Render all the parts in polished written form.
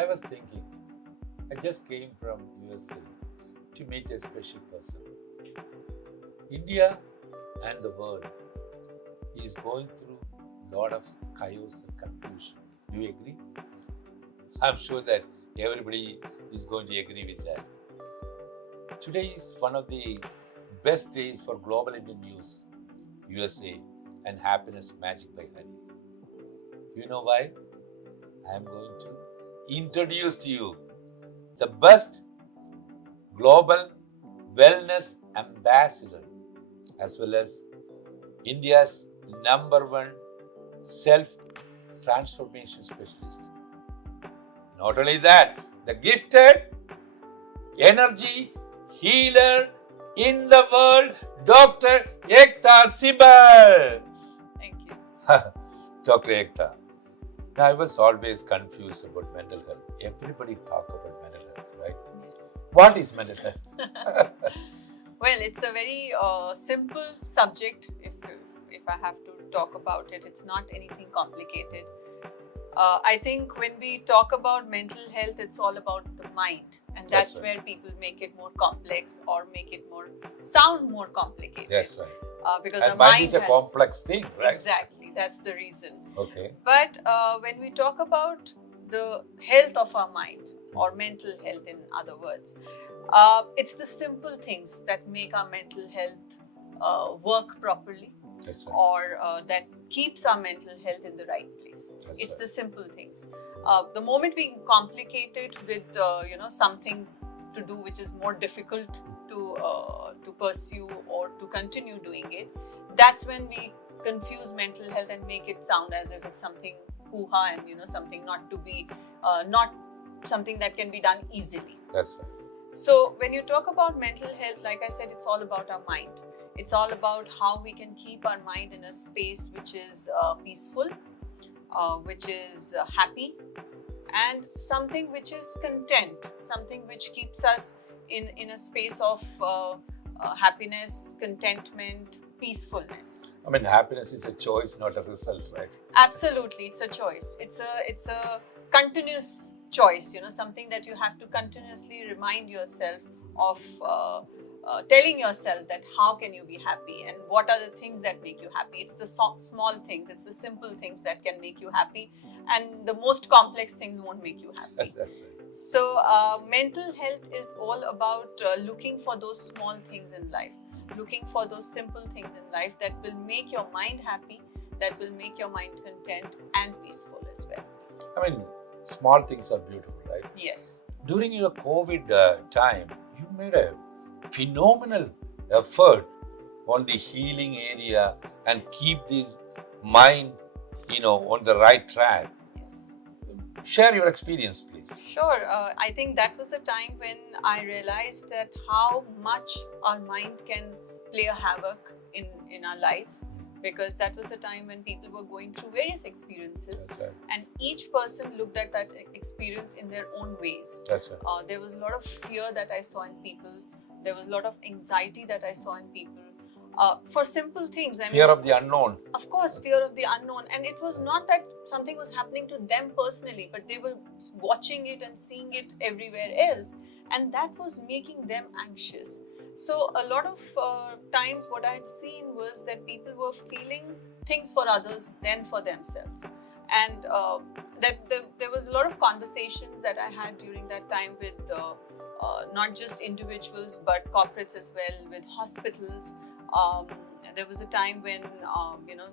I was thinking, I just came from USA to meet a special person. India and the world is going through a lot of chaos and confusion. Do you agree? I'm sure that everybody is going to agree with that. Today is one of the best days for Global Indian News, USA, and Happiness Magic by Hari. You know why? I am going to introduce to you the best global wellness ambassador as well as India's #1 self-transformation specialist. Not only that, the gifted energy healer in the world, Dr. Ektaa Sibel. Thank you. Dr. Ektaa. Now, I was always confused about mental health. Everybody talk about mental health, right? Yes. What is mental health? Well, it's a very simple subject. If I have to talk about it, it's not anything complicated. I think when we talk about mental health, it's all about the mind, and that's right. where people make it more complex or make it sound more complicated. That's right. Because And the mind mind is a complex thing, right? Exactly, that's the reason. Okay. But when we talk about the health of our mind, or mental health in other words, it's the simple things that make our mental health work properly. That's right. Or that keeps our mental health in the right place. That's It's right. the simple things. The moment we complicate it with something to do which is more difficult to pursue or to continue doing it, that's when we confuse mental health and make it sound as if it's something hoo-ha and something not to be not something that can be done easily. That's right. So when you talk about mental health, like I said, it's all about our mind. It's all about how we can keep our mind in a space which is peaceful, which is happy, and something which is content, something which keeps us in a space of happiness, contentment, peacefulness. I mean, happiness is a choice, not a result, right? Absolutely, it's a choice. It's a continuous choice, something that you have to continuously remind yourself of, telling yourself that how can you be happy and what are the things that make you happy. It's the small things, it's the simple things that can make you happy, and the most complex things won't make you happy. That's right. So mental health is all about looking for those small things in life, looking for those simple things in life that will make your mind happy, that will make your mind content and peaceful as well. I mean, small things are beautiful, right? Yes. During your COVID time, you made a phenomenal effort on the healing area and keep this mind, on the right track. Yes. Share your experience, please. Sure. I think that was the time when I realized that how much our mind can play a havoc in our lives, because that was the time when people were going through various experiences. That's right. And each person looked at that experience in their own ways. That's right. There was a lot of fear that I saw in people. There was a lot of anxiety that I saw in people. For simple things. Fear of the unknown. Of course, fear of the unknown. And it was not that something was happening to them personally, but they were watching it and seeing it everywhere else. And that was making them anxious. So a lot of times what I had seen was that people were feeling things for others than for themselves. And there was a lot of conversations that I had during that time with not just individuals but corporates as well, with hospitals. There was a time when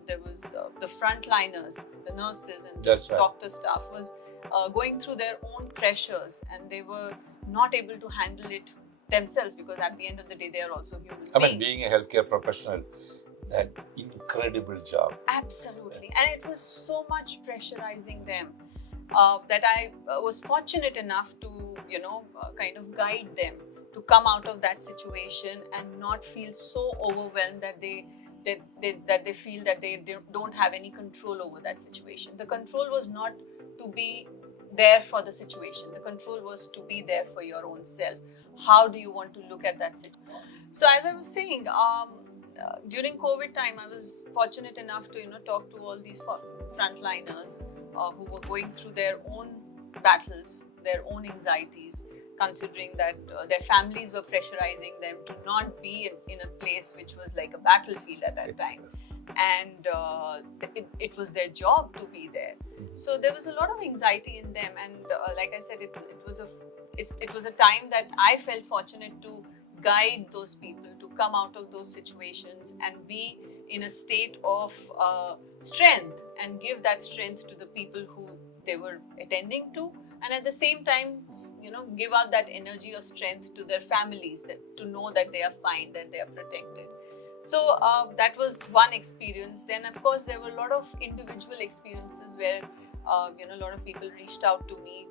there was the frontliners, the nurses and That's right. doctor staff was going through their own pressures, and they were not able to handle it themselves, because at the end of the day they are also human beings. I mean, being a healthcare professional, that incredible job. Absolutely. And it was so much pressurizing them that I was fortunate enough to kind of guide them to come out of that situation and not feel so overwhelmed that they feel that they don't have any control over that situation. The control was not to be there for the situation. The control was to be there for your own self. How do you want to look at that situation? So as I was saying, during COVID time, I was fortunate enough to talk to all these frontliners who were going through their own battles, their own anxieties, considering that their families were pressurizing them to not be in a place which was like a battlefield at that time. And it was their job to be there. So there was a lot of anxiety in them, and like I said, it was a time that I felt fortunate to guide those people to come out of those situations and be in a state of strength, and give that strength to the people who they were attending to, and at the same time, give out that energy of strength to their families, that to know that they are fine, that they are protected. So that was one experience. Then, of course, there were a lot of individual experiences where a lot of people reached out to me,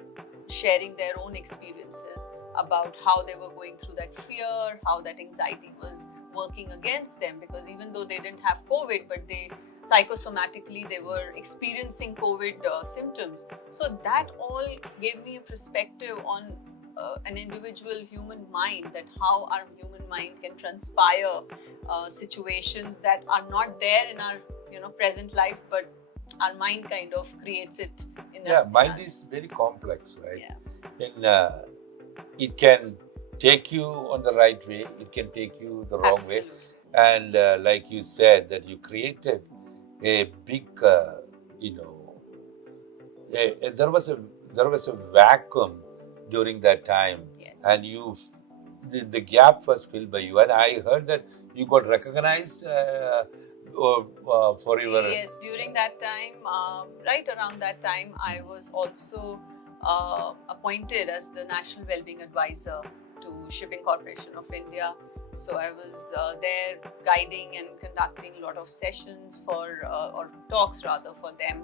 sharing their own experiences about how they were going through that fear, how that anxiety was working against them, because even though they didn't have COVID, but they psychosomatically they were experiencing COVID symptoms. So that all gave me a perspective on an individual human mind, that how our human mind can transpire situations that are not there in our present life, but our mind kind of creates it in us. Mind is very complex, right? Yeah. And it can take you on the right way, it can take you the wrong way. And like you said, that you created a big, there was a vacuum during that time. Yes. And the gap was filled by you. And I heard that you got recognized for your... Yes, during that time, right around that time, I was also appointed as the National Wellbeing Advisor to Shipping Corporation of India. So I was there guiding and conducting a lot of sessions or talks rather for them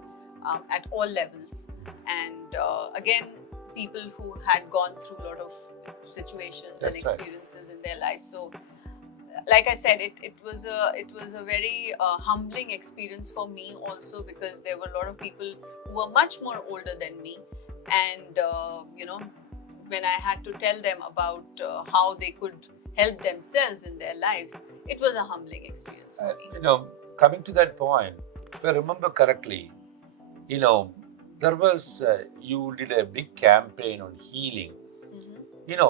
at all levels. And again, people who had gone through a lot of situations and experiences in their lives. So like I said, it was a very humbling experience for me also, because there were a lot of people who were much more older than me. And, when I had to tell them about how they could help themselves in their lives, it was a humbling experience for me. Coming to that point, if I remember correctly, there was, you did a big campaign on healing,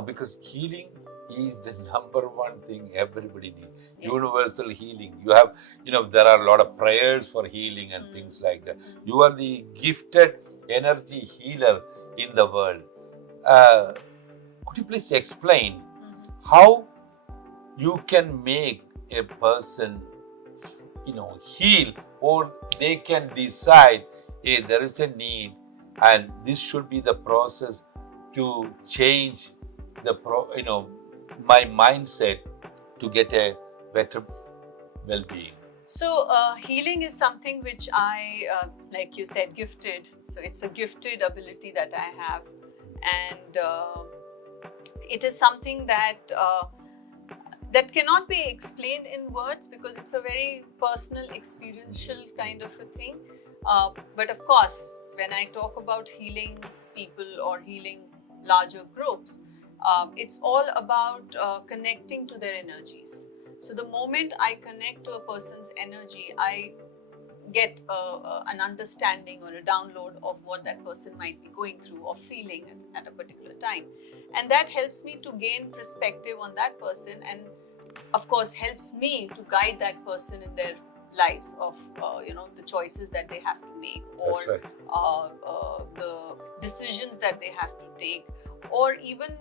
because healing is the number one thing everybody needs. Yes. Universal healing. You have, there are a lot of prayers for healing and things like that. You are the gifted energy healer in the world. Could you please explain how you can make a person, heal, or they can decide, hey, there is a need and this should be the process to change my mindset to get a better well-being? So healing is something which I, like you said, gifted. So it's a gifted ability that I have, and it is something that that cannot be explained in words, because it's a very personal, experiential kind of a thing. But of course, when I talk about healing people or healing larger groups, it's all about connecting to their energies. So the moment I connect to a person's energy, I get an understanding or a download of what that person might be going through or feeling at a particular time. And that helps me to gain perspective on that person, and of course helps me to guide that person in their lives of the choices that they have to make, or the decisions that they have to take, or even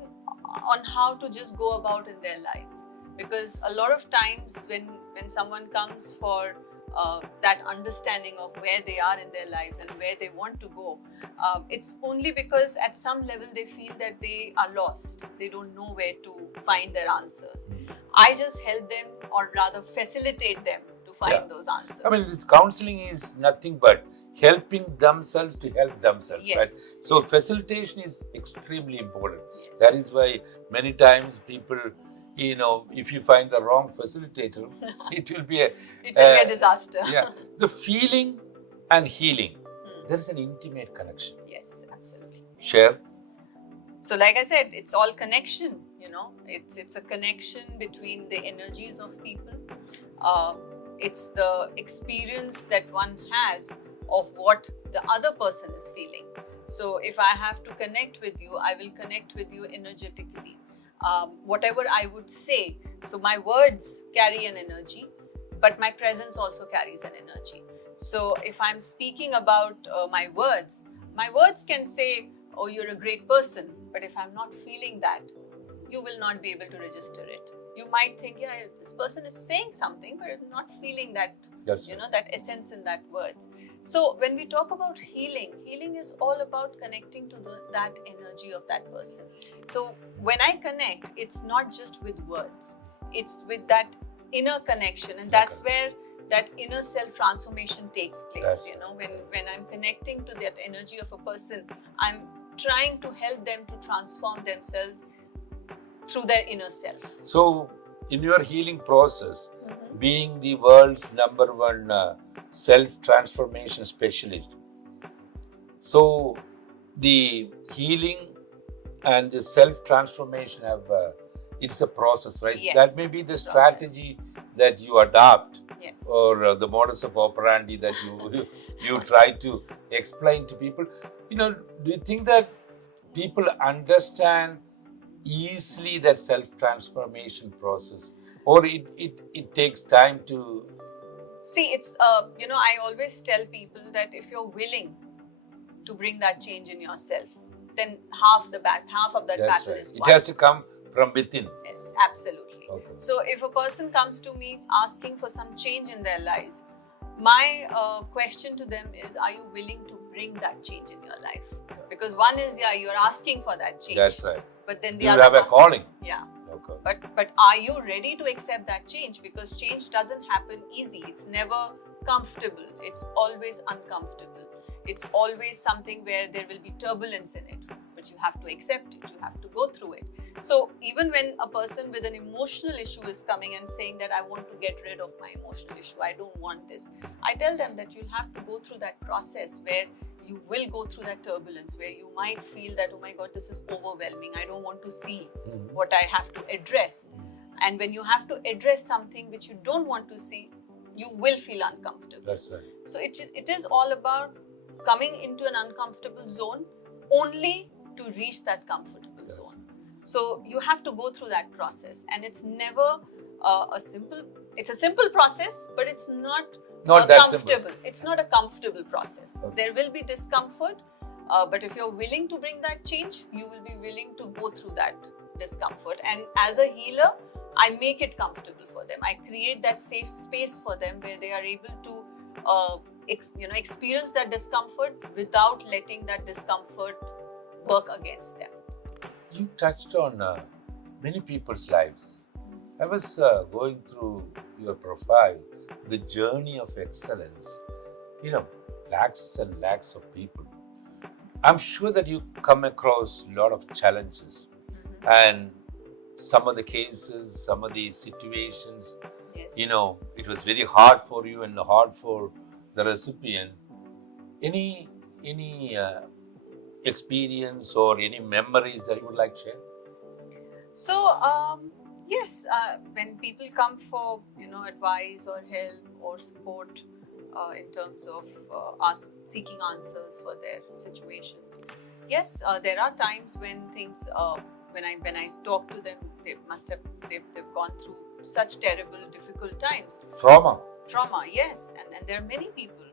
on how to just go about in their lives. Because a lot of times when someone comes for that understanding of where they are in their lives and where they want to go, it's only because at some level they feel that they are lost. They don't know where to find their answers. I just help them, or rather facilitate them to find those answers. I mean, counseling is nothing but helping themselves to help themselves, yes, right? So facilitation is extremely important. Yes. That is why many times people, if you find the wrong facilitator, it will be a disaster. The feeling and healing, there is an intimate connection. Yes, absolutely. Share. So like I said, it's all connection, it's a connection between the energies of people. It's the experience that one has of what the other person is feeling. So if I have to connect with you, I will connect with you energetically. Whatever I would say, so my words carry an energy, but my presence also carries an energy. So if I'm speaking about my words can say, oh, you're a great person, but if I'm not feeling that, you will not be able to register it. You might think, yeah, this person is saying something, but I'm not feeling that, that essence in that words. So when we talk about healing is all about connecting to that energy of that person. So when I connect, it's not just with words, it's with that inner connection, and that's where that inner self transformation takes place. When I'm connecting to that energy of a person, I'm trying to help them to transform themselves through their inner self. So, in your healing process, being the world's #1 self-transformation specialist, so the healing and the self-transformation it's a process, right? Yes, that may be the strategy that you adopt, yes, or the modus of operandi that you try to explain to people. Do you think that people understand easily that self-transformation process, or it takes time to see? It's I always tell people that if you're willing to bring that change in yourself, then half of that battle is won. It has to come from within. Yes, absolutely. Okay. So if a person comes to me asking for some change in their lives, my question to them is, are you willing to bring that change in your life? Because one is, you're asking for that change. That's right. But then you have a calling. Yeah. Okay. But are you ready to accept that change? Because change doesn't happen easy. It's never comfortable. It's always uncomfortable. It's always something where there will be turbulence in it. But you have to accept it. You have to go through it. So even when a person with an emotional issue is coming and saying that I want to get rid of my emotional issue, I don't want this, I tell them that you'll have to go through that process where you will go through that turbulence, where you might feel that, oh my God, this is overwhelming. I don't want to see what I have to address. And when you have to address something which you don't want to see, you will feel uncomfortable. That's right. So it is all about coming into an uncomfortable zone only to reach that comfortable zone. So you have to go through that process, and it's never it's a simple process, but it's not that comfortable. simple. It's not a comfortable process. Okay. There will be discomfort, but if you're willing to bring that change, you will be willing to go through that discomfort. And as a healer, I make it comfortable for them. I create that safe space for them where they are able to experience that discomfort without letting that discomfort work against them. You touched on many people's lives. I was going through your profile, the journey of excellence. Lakhs and lakhs of people. I'm sure that you come across a lot of challenges, and some of the cases, some of the situations, yes, it was very hard for you and hard for the recipient. Any experience or any memories that you would like to share? So, yes, when people come for advice or help or support in terms of us seeking answers for their situations, yes, there are times when things when I talk to them, they've gone through such terrible, difficult times. Trauma, yes, and there are many people.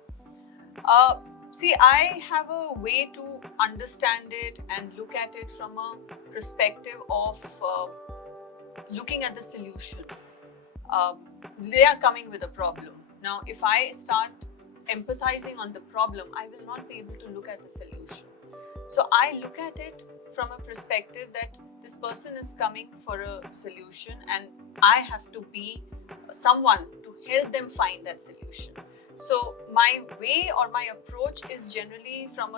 See, I have a way to understand it and look at it from a perspective of looking at the solution. They are coming with a problem. Now, if I start empathizing on the problem, I will not be able to look at the solution. So I look at it from a perspective that this person is coming for a solution, and I have to be someone to help them find that solution. So my way or my approach is generally from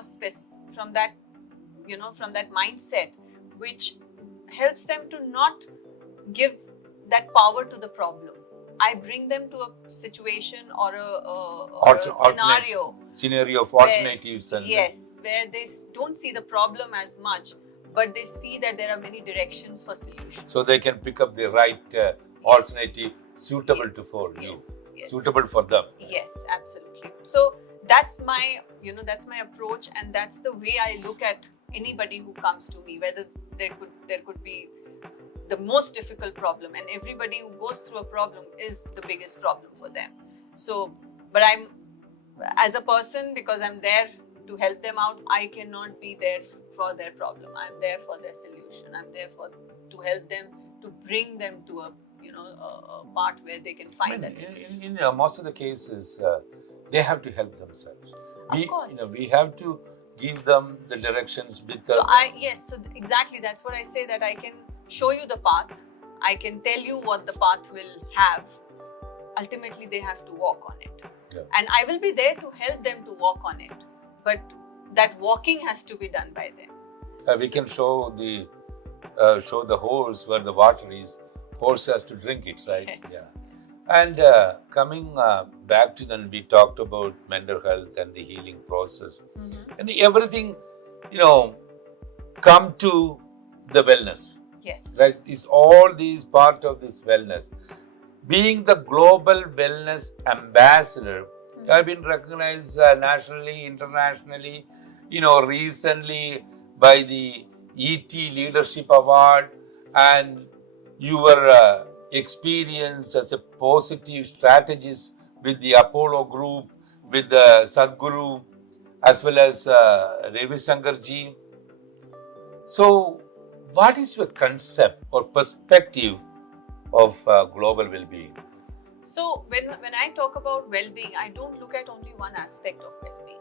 that mindset, which helps them to not give that power to the problem. I bring them to a situation or a scenario of alternatives, where they don't see the problem as much, but they see that there are many directions for solutions. So they can pick up the right alternative suitable for you, suitable for them. Yes, absolutely. So that's my approach, and that's the way I look at anybody who comes to me, whether there could be the most difficult problem, and everybody who goes through a problem is the biggest problem for them. So, but I'm, as a person, because I'm there to help them out, I cannot be there for their problem. I'm there for their solution. I'm there to help them, to bring them to a part where they can find that solution. In most of the cases, they have to help themselves. Of course. We have to give them the directions with the... So exactly, that's what I say, that I can show you the path. I can tell you what the path will have. Ultimately, they have to walk on it. Yeah. And I will be there to help them to walk on it. But that walking has to be done by them. We can show the horse where the water is. Horse has to drink it, right? Yes. Yeah. And coming back to then, we talked about mental health and the healing process. Mm-hmm. And everything, come to the wellness. Yes. Right? Is all these part of this wellness. Being the global wellness ambassador, Mm-hmm. I've been recognized nationally, internationally, recently by the ET Leadership Award, and your experience as a positive strategist with the Apollo Group, with the Sadhguru, as well as Ravi Shankarji. So, what is your concept or perspective of global well-being? So when I talk about well-being, I don't look at only one aspect of well-being.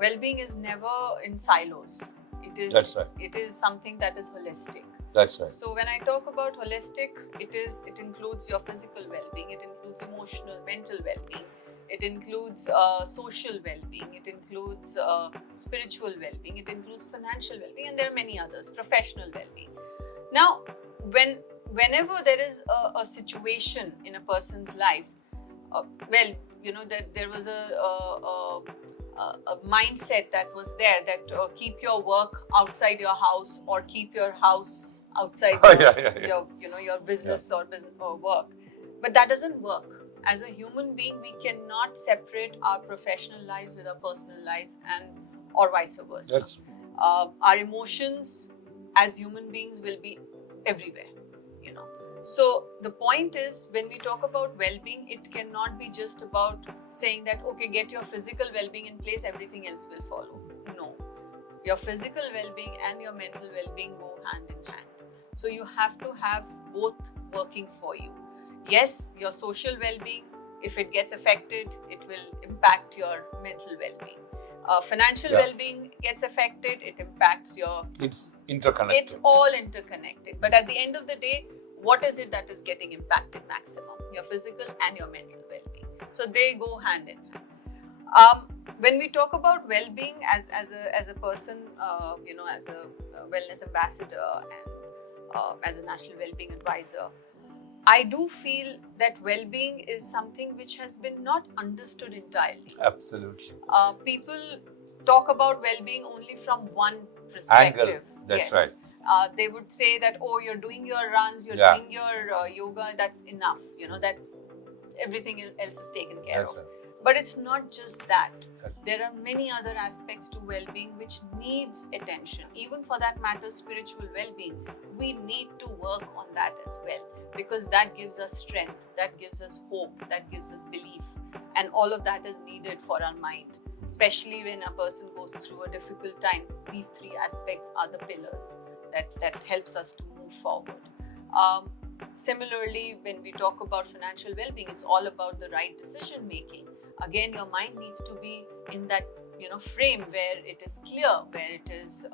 Well-being is never in silos. That's right. It is something that is holistic. That's right. So when I talk about holistic, it includes your physical well-being, it includes emotional, mental well-being, it includes social well-being, it includes spiritual well-being, it includes financial well-being, and there are many others, professional well-being. Now, whenever there is a situation in a person's life, there was a mindset that was there, that keep your work outside your house, or keep your house outside your business or work. But that doesn't work. As a human being, we cannot separate our professional lives with our personal lives, or vice versa. That's our emotions as human beings will be everywhere. So the point is, when we talk about well-being, it cannot be just about saying that, okay, get your physical well-being in place, everything else will follow. No. Your physical well-being and your mental well-being go hand in hand. So you have to have both working for you. Yes, your social well-being, if it gets affected, it will impact your mental well-being. Financial well-being gets affected, it impacts your... It's interconnected. It's all interconnected. But at the end of the day, what is it that is getting impacted maximum? Your physical and your mental well-being. So they go hand in hand. When we talk about well-being as a person, as a wellness ambassador and as a national well-being advisor, I do feel that well-being is something which has been not understood entirely. Absolutely. People talk about well-being only from one perspective. Angle. That's yes. right. They would say that, oh, you're doing your runs, you're doing your yoga, that's enough. That's everything else is taken care of. Right. But it's not just that. There are many other aspects to well-being which needs attention. Even for that matter, spiritual well-being, we need to work on that as well, because that gives us strength, that gives us hope, that gives us belief. And all of that is needed for our mind. Especially when a person goes through a difficult time, these three aspects are the pillars that helps us to move forward. Similarly, when we talk about financial well-being, it's all about the right decision making. Again, your mind needs to be in that frame where it is clear, where it is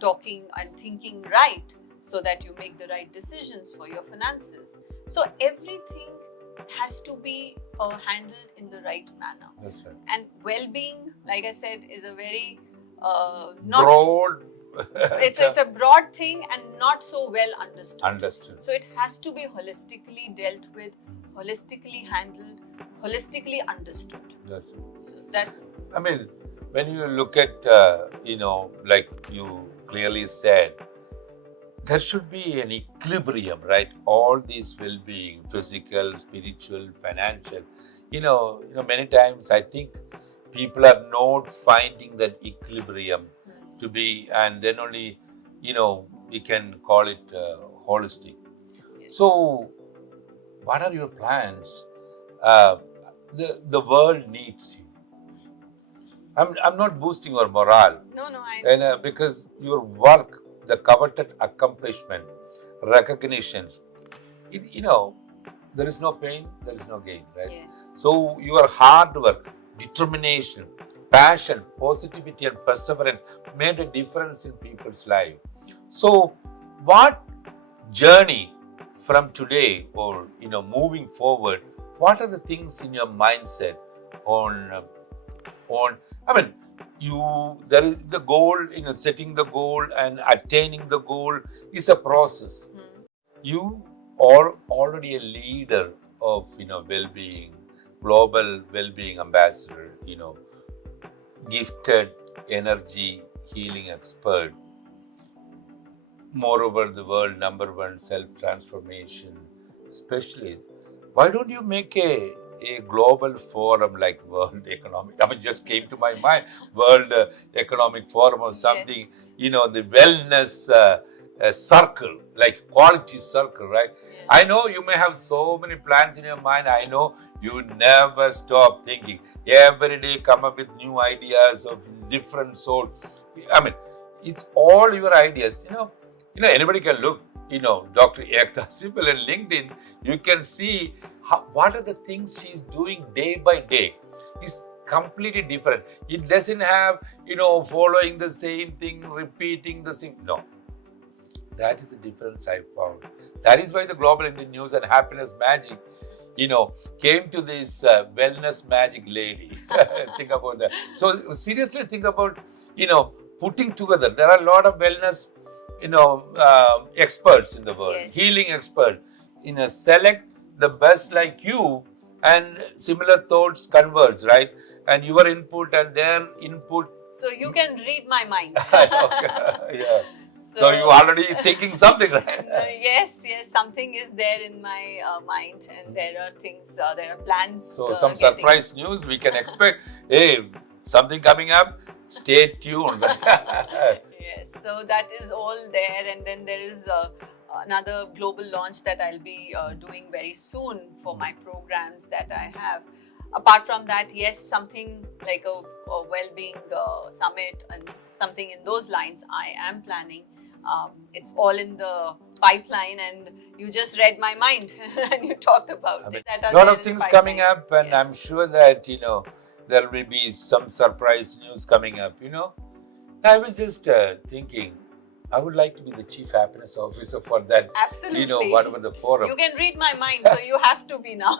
talking and thinking right, so that you make the right decisions for your finances. So everything has to be handled in the right manner. That's right. And well-being, like I said, is a very broad. It's a broad thing and not so well understood. Understood. So it has to be holistically dealt with, holistically handled, holistically understood. That's right. So that's... I mean, when you look at, like you clearly said, there should be an equilibrium, right? All these well-being, physical, spiritual, financial. Many times I think people are not finding that equilibrium to be, and then only, we can call it holistic. So, what are your plans? The world needs you. I'm not boosting your morale. No, I And because your work, the coveted accomplishment, recognitions, there is no pain, there is no gain, right? Yes. So your hard work, determination, passion, positivity and perseverance made a difference in people's life. So what journey from today or, moving forward, what are the things in your mindset there is the goal, setting the goal and attaining the goal is a process. You are already a leader of, well-being, global well-being ambassador, gifted energy healing expert. Moreover, the world #1 self-transformation specialist. Why don't you make a global forum like World Economic? Just came to my mind, World Economic Forum or something. Yes. The wellness circle, like quality circle, right? Yes. I know you may have so many plans in your mind. I know you never stop thinking. Every day come up with new ideas of different sort. It's all your ideas. Anybody can look, Dr. Ektaa Sibel and LinkedIn, you can see what are the things she's doing day by day. It's completely different. It doesn't have, following the same thing, repeating the same. No. That is the difference I found. That is why the Global Indian News and Happiness Magic, came to this wellness magic lady. Think about that. So seriously think about, putting together. There are a lot of wellness experts in the world, Yes. healing experts. Select the best like you, and similar thoughts converge, right? And your input and their input. So you can read my mind. Okay. Yeah. So you already thinking something, right? Yes, something is there in my mind, and there are things, there are plans. So some surprise news we can expect. Hey, something coming up. Stay tuned. Yes, so that is all there, and then there is another global launch that I'll be doing very soon for my programs that I have. Apart from that, yes, something like a well-being summit and something in those lines I am planning. It's all in the pipeline, and you just read my mind and you talked about it. A lot of things coming up, and Yes. I'm sure that there will be some surprise news coming up. I was just thinking, I would like to be the Chief Happiness Officer for that. Absolutely. Whatever the forum. You can read my mind, so you have to be now.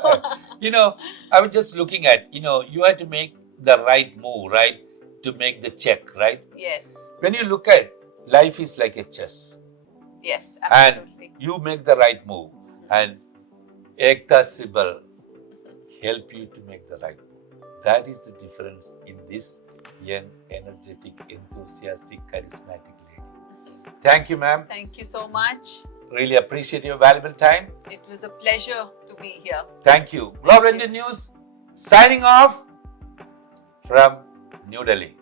I was just looking at, you had to make the right move, right? To make the check, right? Yes. When you look at life is like a chess. Yes, And absolutely. you make the right move. And Ektaa Sibel help you to make the right move. That is the difference in this young, energetic, enthusiastic, charismatic lady. Thank you, ma'am. Thank you so much. Really appreciate your valuable time. It was a pleasure to be here. Thank you. Global Indian News signing off from New Delhi.